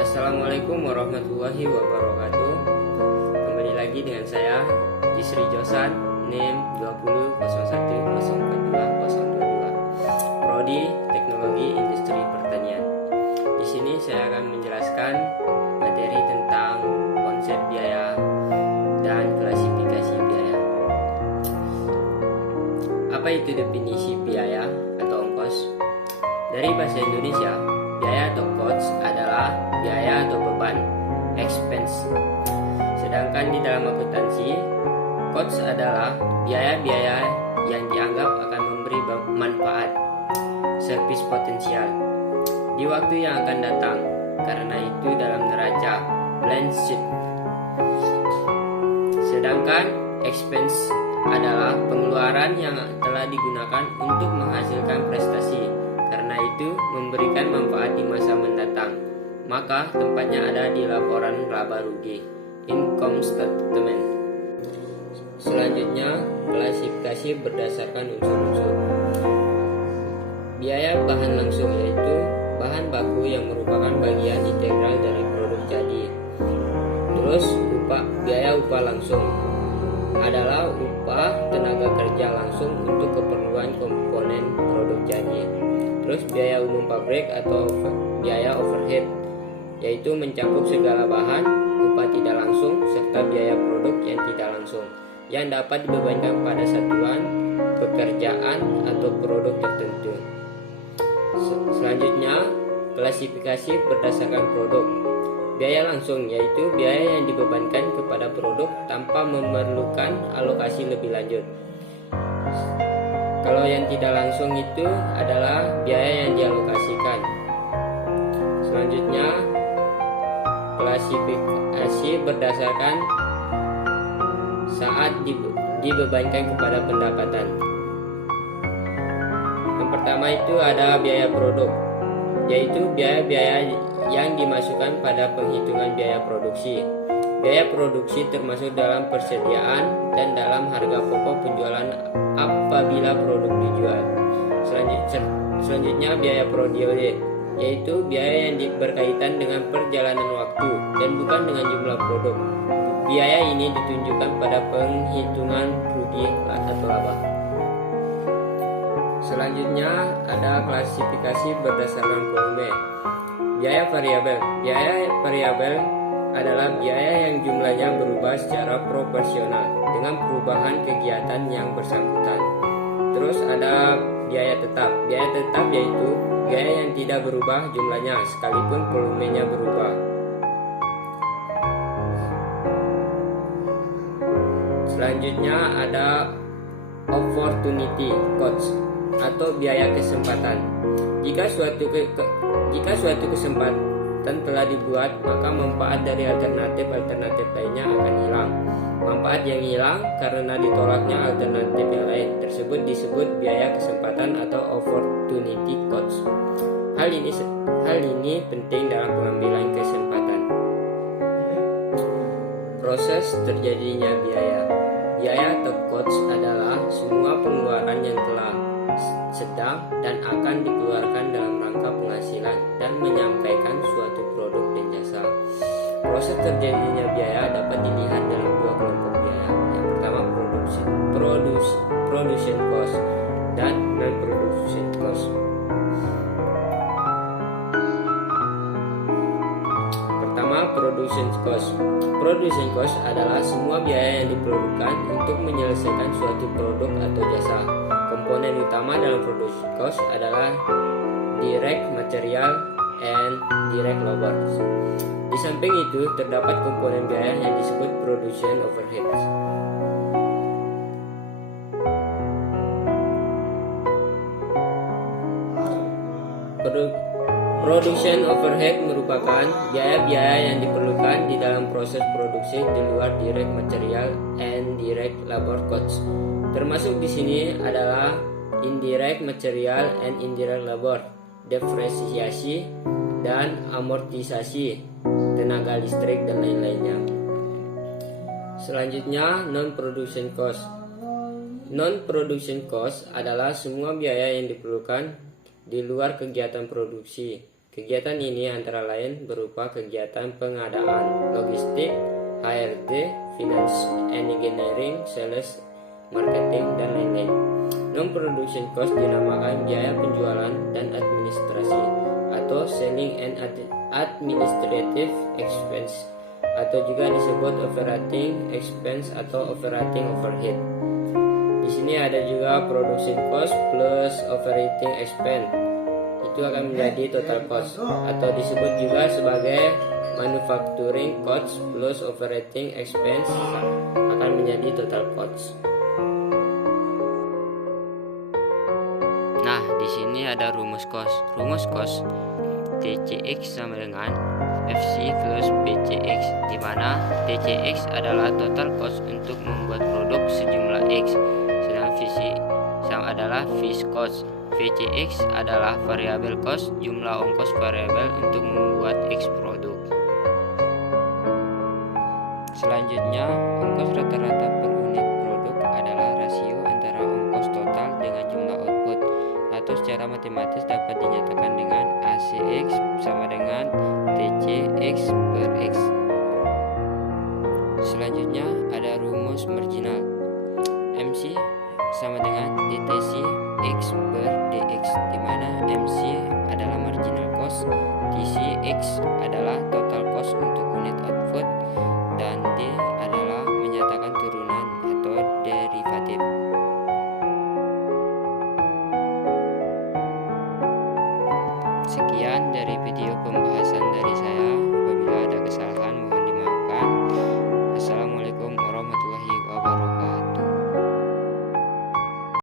Assalamualaikum warahmatullahi wabarakatuh. Kembali lagi dengan saya Yusri Josan, NIM 2001042022, Prodi Teknologi Industri Pertanian. Di sini saya akan menjelaskan materi tentang konsep biaya dan klasifikasi biaya. Apa itu definisi biaya atau ongkos? Dari bahasa Indonesia, biaya atau cost adalah biaya atau beban, expense. Sedangkan di dalam akuntansi, cost adalah biaya-biaya yang dianggap akan memberi manfaat, service potensial di waktu yang akan datang. Karena itu dalam neraca balance sheet. Sedangkan expense adalah pengeluaran yang telah digunakan untuk menghasilkan prestasi. Karena itu memberikan manfaat di masa mendatang. Maka tempatnya ada di laporan laba rugi, income statement. Selanjutnya, klasifikasi berdasarkan unsur-unsur. Biaya bahan langsung yaitu bahan baku yang merupakan bagian integral dari produk jadi. Terus biaya upah langsung adalah upah tenaga kerja langsung untuk keperluan komponen produk jadi. Terus biaya umum pabrik atau biaya overhead yaitu mencakup segala bahan, upah tidak langsung, serta biaya produk yang tidak langsung yang dapat dibebankan pada satuan pekerjaan atau produk tertentu. Selanjutnya, klasifikasi berdasarkan produk. Biaya langsung yaitu biaya yang dibebankan kepada produk tanpa memerlukan alokasi lebih lanjut. Kalau yang tidak langsung itu adalah biaya yang dialokasikan. Selanjutnya, klasifikasi berdasarkan saat dibebankan kepada pendapatan. Yang pertama itu ada biaya produk, yaitu biaya-biaya yang dimasukkan pada penghitungan biaya produksi. Biaya produksi termasuk dalam persediaan dan dalam harga pokok penjualan apabila produk dijual. Selanjutnya biaya periode, yaitu biaya yang berkaitan dengan perjalanan waktu dan bukan dengan jumlah produk. Biaya ini ditunjukkan pada penghitungan rugi atau laba. Selanjutnya ada klasifikasi berdasarkan volume. Biaya variabel. Biaya variabel adalah biaya yang jumlahnya berubah secara proporsional dengan perubahan kegiatan yang bersangkutan. Terus ada biaya tetap. Biaya tetap yaitu biaya yang tidak berubah jumlahnya sekalipun volumenya berubah. Selanjutnya ada opportunity cost atau biaya kesempatan. Jika suatu kesempatan telah dibuat, maka manfaat dari alternatif lainnya akan hilang. Manfaat yang hilang karena ditolaknya alternatif yang lain tersebut disebut biaya kesempatan atau opportunity cost. Hal ini penting dalam pengambilan kesempatan. Proses terjadinya biaya. Biaya atau cost adalah semua pengeluaran yang telah, sedang, dan akan dikeluarkan dalam rangka penghasilan dan menyampaikan suatu produk dan jasa. Proses terjadinya biaya dapat dilihat dalam dua kelompok biaya. Yang pertama production cost dan non-production cost. Pertama, production cost. Production cost adalah semua biaya yang diperlukan untuk menyelesaikan suatu produk atau jasa. Komponen utama dalam production cost adalah direct material and direct labor. Di samping itu terdapat komponen biaya yang disebut production overheads. Production overhead merupakan biaya-biaya yang diperlukan di dalam proses produksi di luar direct material and direct labor costs. Termasuk di sini adalah indirect material and indirect labor, depresiasi dan amortisasi, tenaga listrik dan lain-lainnya. Selanjutnya non-production cost. Non-production cost adalah semua biaya yang diperlukan di luar kegiatan produksi. Kegiatan ini antara lain berupa kegiatan pengadaan, logistik, HRD, finance, engineering, sales, marketing, dan lain-lain. Non-production cost dinamakan biaya penjualan dan administrasi atau selling and administrative expense, atau juga disebut operating expense atau operating overhead. Di sini ada juga production cost plus operating expense. Itu akan menjadi total cost atau disebut juga sebagai manufacturing cost plus operating expense akan menjadi total cost. Nah, di sini ada rumus cost. Rumus cost TCX sama dengan FC plus BCX, di mana TCX adalah total cost untuk membuat produk sejumlah X, sedang VC sama adalah fixed cost. VCX adalah variable cost, jumlah ongkos variabel untuk membuat X produk. Selanjutnya, ongkos rata-rata per unit produk adalah rasio antara ongkos total dengan jumlah output, atau secara matematis dapat dinyatakan dengan ACX sama dengan TCX per X. Selanjutnya ada rumus marginal. MC sama dengan DTC X per DX, di mana MC adalah marginal cost, TCX adalah total cost untuk unit output, dan D adalah menyatakan turunan atau derivatif. Sekian dari video pembahasan dari saya.